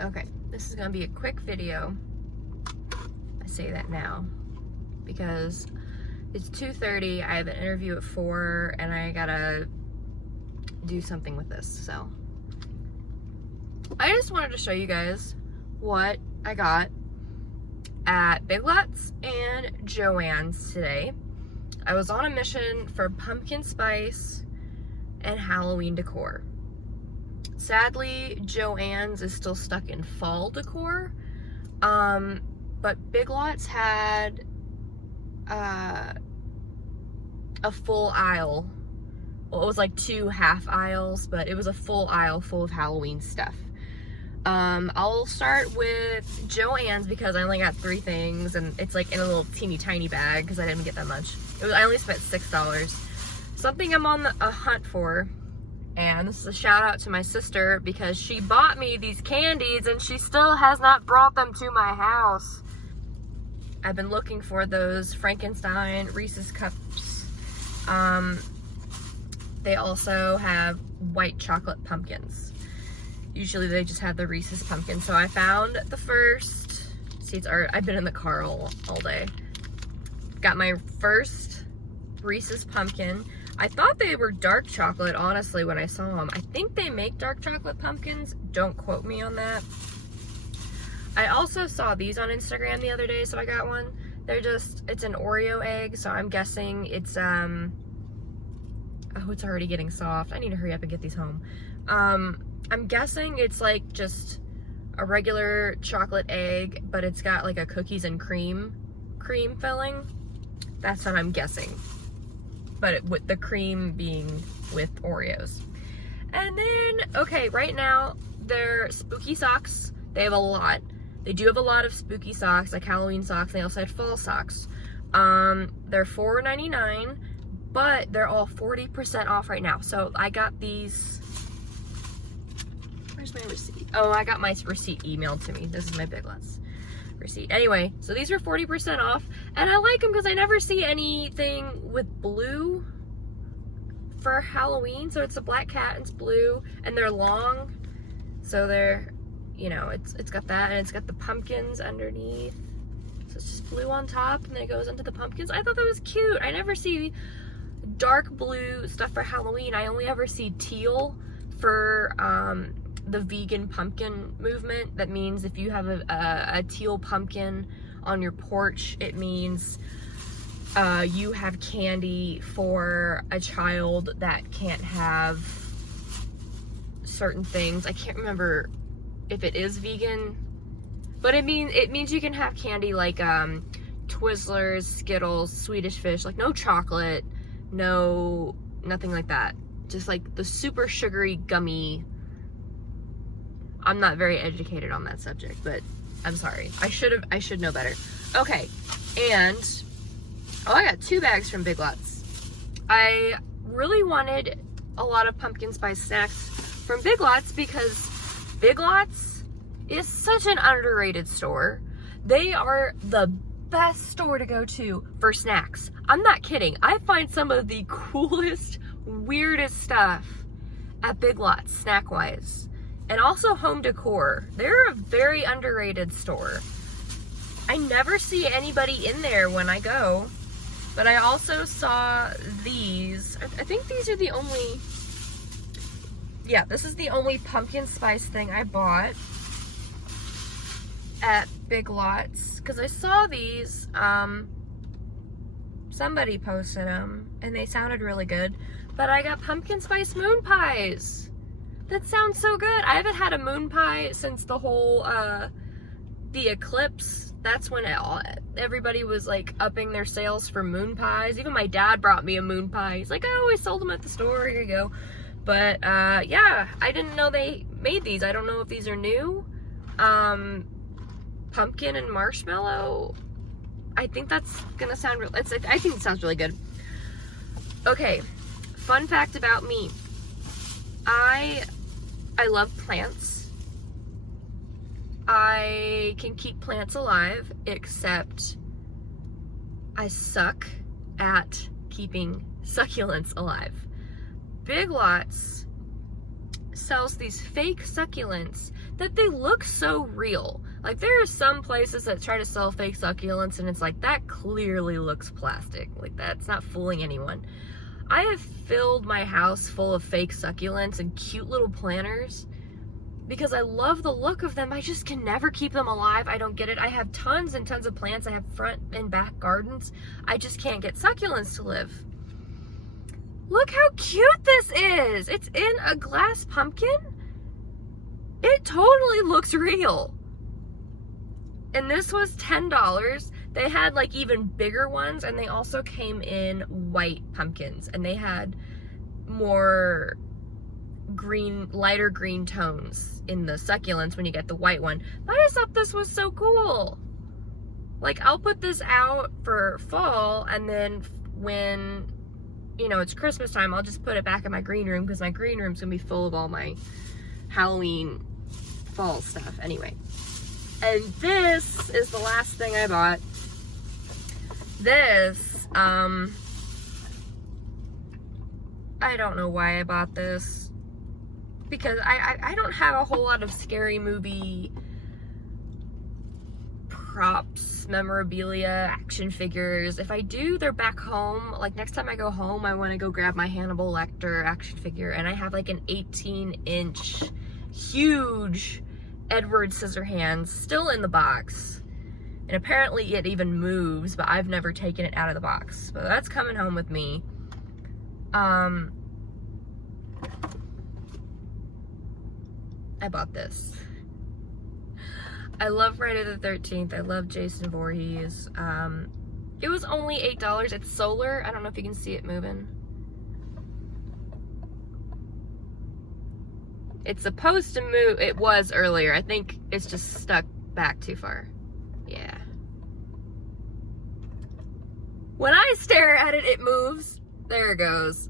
Okay, this is gonna be a quick video. I say that now because it's 2:30. I have an interview at 4 and I gotta do something with this. So I just wanted to show you guys what I got at Big Lots and Joann's today. I was on a mission for pumpkin spice and Halloween decor. Sadly, Joann's is still stuck in fall decor, but Big Lots had a full aisle. Well, it was like 2 half aisles, but it was a full aisle full of Halloween stuff. I'll start with Joann's because I only got 3 things, and it's like in a little teeny tiny bag because I didn't get that much. I only spent $6. Something I'm on a hunt for, and this is a shout out to my sister because she bought me these candies and she still has not brought them to my house. I've been looking for those Frankenstein Reese's Cups. They also have white chocolate pumpkins. Usually they just have the Reese's pumpkin. So I found the first. See, I've been in the car all day. Got my first Reese's pumpkin. I thought they were dark chocolate, honestly, when I saw them. I think they make dark chocolate pumpkins. Don't quote me on that. I also saw these on Instagram the other day, so I got one. It's an Oreo egg, so I'm guessing it's, oh, it's already getting soft. I need to hurry up and get these home. I'm guessing it's like just a regular chocolate egg, but it's got like a cookies and cream filling. That's what I'm guessing. But with the cream being with Oreos. And then, okay, right now, they're spooky socks. They have a lot. They do have a lot of spooky socks, like Halloween socks. They also had fall socks. They're $4.99, but they're all 40% off right now. So I got these. Where's my receipt? Oh, I got my receipt emailed to me. This is my Big Lots receipt. Anyway, so these are 40% off, and I like them because I never see anything with blue for Halloween. So it's a black cat and it's blue, and they're long, so they're, you know, it's got that, and it's got the pumpkins underneath. So it's just blue on top, and then it goes into the pumpkins. I thought that was cute. I never see dark blue stuff for Halloween. I only ever see teal for the vegan pumpkin movement. That means if you have a teal pumpkin on your porch, it means you have candy for a child that can't have certain things. I can't remember if it is vegan, but it means you can have candy like Twizzlers, Skittles, Swedish Fish, like no chocolate, nothing like that. Just like the super sugary gummy. I'm not very educated on that subject, but I'm sorry. I should know better. Okay, and I got 2 bags from Big Lots. I really wanted a lot of pumpkin spice snacks from Big Lots because Big Lots is such an underrated store. They are the best store to go to for snacks. I'm not kidding. I find some of the coolest, weirdest stuff at Big Lots, snack-wise. And also home decor. They're a very underrated store. I never see anybody in there when I go. But I also saw these. I think these are the only... Yeah, this is the only pumpkin spice thing I bought at Big Lots. Because I saw these. Somebody posted them. And they sounded really good. But I got pumpkin spice moon pies. That sounds so good. I haven't had a moon pie since the whole, the eclipse. That's when everybody was like upping their sales for moon pies. Even my dad brought me a moon pie. He's like, oh, I sold them at the store. Here you go. But, yeah, I didn't know they made these. I don't know if these are new. Pumpkin and marshmallow. I think that's gonna sound I think it sounds really good. Okay, fun fact about me. I love plants. I can keep plants alive, except I suck at keeping succulents alive. Big Lots sells these fake succulents that they look so real. Like, there are some places that try to sell fake succulents and it's like, that clearly looks plastic. Like, that's not fooling anyone. I have filled my house full of fake succulents and cute little planters because I love the look of them. I just can never keep them alive. I don't get it. I have tons and tons of plants. I have front and back gardens. I just can't get succulents to live. Look how cute this is. It's in a glass pumpkin. It totally looks real. And this was $10. They had like even bigger ones, and they also came in white pumpkins, and they had more green, lighter green tones in the succulents when you get the white one. But I just thought this was so cool. Like, I'll put this out for fall, and then when, you know, it's Christmas time, I'll just put it back in my green room, because my green room's gonna be full of all my Halloween fall stuff anyway. And this is the last thing I bought. This, I don't know why I bought this, because I don't have a whole lot of scary movie props, memorabilia, action figures. If I do, they're back home. Like, next time I go home, I want to go grab my Hannibal Lecter action figure, and I have like an 18-inch huge Edward Scissorhands still in the box, and apparently it even moves, but I've never taken it out of the box. But that's coming home with me. I bought this. I love Friday the 13th. I love Jason Voorhees. It was only $8. It's solar. I don't know if you can see it moving. It's supposed to move. It was earlier. I think it's just stuck back too far. Yeah. When I stare at it, it moves. There it goes.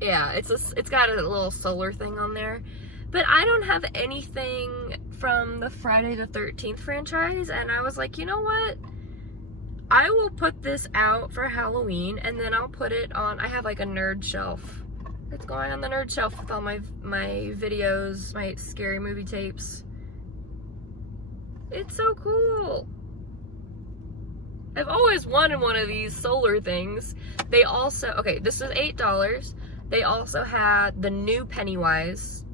Yeah, it's got a little solar thing on there. But I don't have anything from the Friday the 13th franchise, and I was like, you know what? I will put this out for Halloween, and then I'll put it on, I have like a nerd shelf. It's going on the nerd shelf with all my videos, my scary movie tapes. It's so cool. I've always wanted one of these solar things. They also, okay, this is $8. They also had the new Pennywise,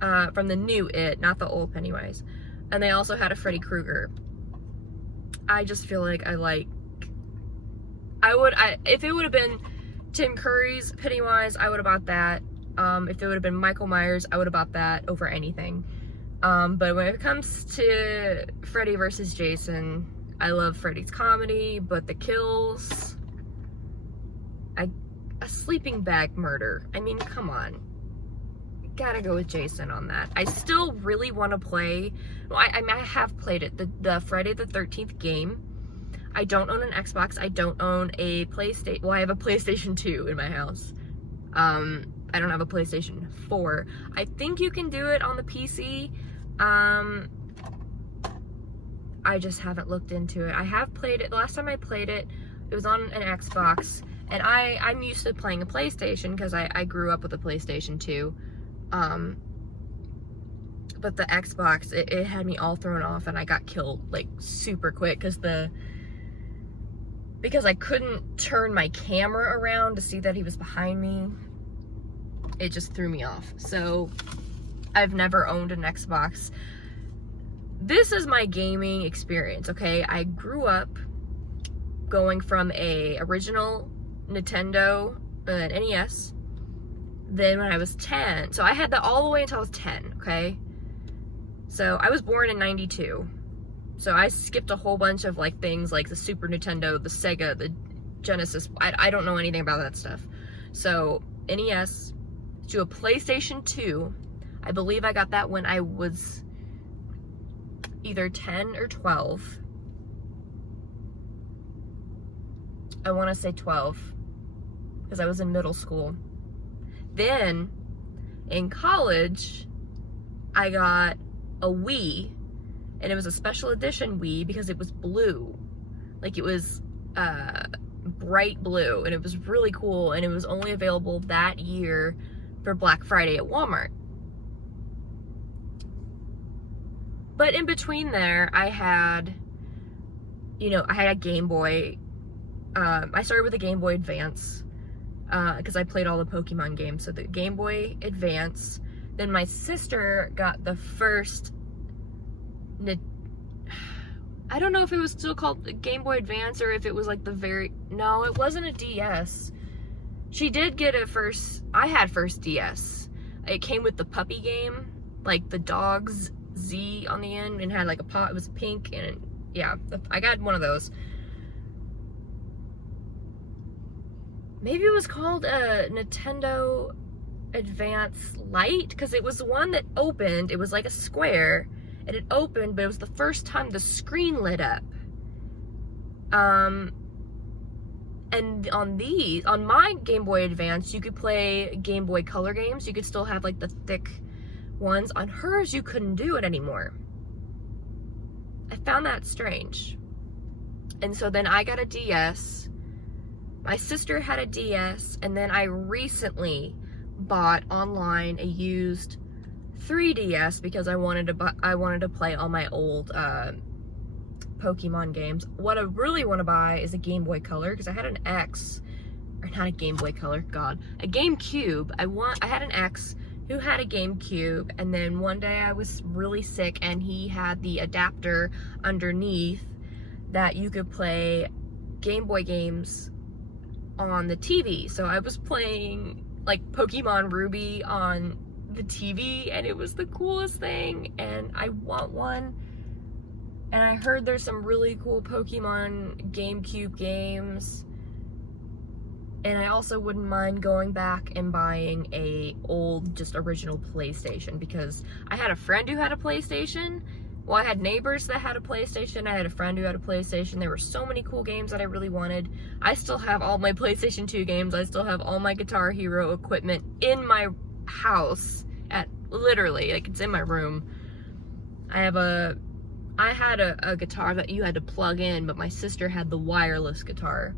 from the new It, not the old Pennywise. And they also had a Freddy Krueger. I just feel like if it would have been Tim Curry's Pennywise, I would have bought that. If it would have been Michael Myers, I would have bought that over anything. But when it comes to Freddy versus Jason, I love Freddy's comedy, but the kills, a sleeping bag murder. I mean, come on. Gotta go with Jason on that. I still really want to play, well, I have played it, the Friday the 13th game. I don't own an Xbox. I don't own a PlayStation. Well, I have a PlayStation 2 in my house. I don't have a PlayStation 4. I think you can do it on the PC. I just haven't looked into it. I have played it. The last time I played it, it was on an Xbox. And I'm used to playing a PlayStation because I grew up with a PlayStation 2. But the Xbox, it had me all thrown off, and I got killed like super quick because I couldn't turn my camera around to see that he was behind me. It just threw me off. So I've never owned an Xbox. This is my gaming experience, okay? I grew up going from a original Nintendo, NES. Then when I was 10, so I had that all the way until I was 10, okay? So I was born in 92. So I skipped a whole bunch of like things like the Super Nintendo, the Sega, the Genesis. I don't know anything about that stuff. So NES to a PlayStation 2. I believe I got that when I was either 10 or 12. I want to say 12 because I was in middle school. Then in college, I got a Wii, and it was a special edition Wii because it was blue. Like, it was bright blue, and it was really cool, and it was only available that year for Black Friday at Walmart. But in between there, I had a Game Boy. I started with a Game Boy Advance because I played all the Pokemon games. So the Game Boy Advance. Then my sister got the first, I don't know if it was still called Game Boy Advance or if it was like no, it wasn't a DS. She did get I had first DS. It came with the puppy game, like the dog's Z on the end, and had like a paw. It was pink, and yeah, I got one of those. Maybe it was called a Nintendo Advance Lite, because it was one that opened. It was like a square, and it opened, but it was the first time the screen lit up. And on my Game Boy Advance, you could play Game Boy Color games. You could still have like the thick ones. On hers, you couldn't do it anymore. I found that strange. And so then I got a DS. My sister had a DS, and then I recently bought online a used 3DS because I wanted to play all my old Pokemon games. What I really want to buy is a Game Boy Color, because I had an X, or not a Game Boy Color, God, a GameCube. I had an X who had a GameCube, and then one day I was really sick, and he had the adapter underneath that you could play Game Boy games on the TV. So I was playing like Pokemon Ruby on the TV, and it was the coolest thing, and I want one. And I heard there's some really cool Pokemon GameCube games. And I also wouldn't mind going back and buying a old, just original PlayStation, because I had a friend who had a PlayStation. Well, I had neighbors that had a PlayStation. I had a friend who had a PlayStation. There were so many cool games that I really wanted. I still have all my PlayStation 2 games. I still have all my Guitar Hero equipment in my house, literally, like, it's in my room. I had a guitar that you had to plug in, but my sister had the wireless guitar,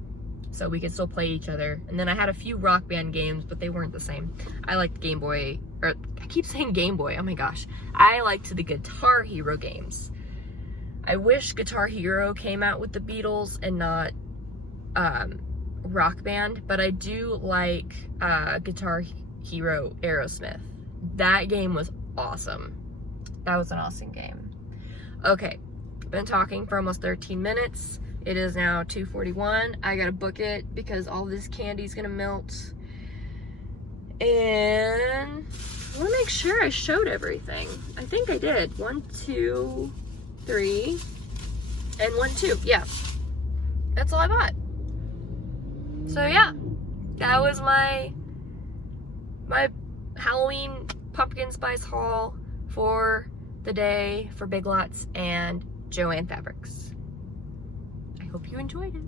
so we could still play each other. And then I had a few Rock Band games, but they weren't the same. I liked Game Boy, or I keep saying Game Boy, oh my gosh. I liked the Guitar Hero games. I wish Guitar Hero came out with the Beatles and not Rock Band, but I do like Guitar Hero Aerosmith. That game was awesome. That was an awesome game. Okay, been talking for almost 13 minutes. It is now 2:41. I gotta book it because all this candy's gonna melt. And I wanna make sure I showed everything. I think I did. 1, 2, 3, and 1, 2. Yeah, that's all I bought. So yeah, that was my Halloween pumpkin spice haul for the day for Big Lots and Joann Fabrics. I hope you enjoyed it.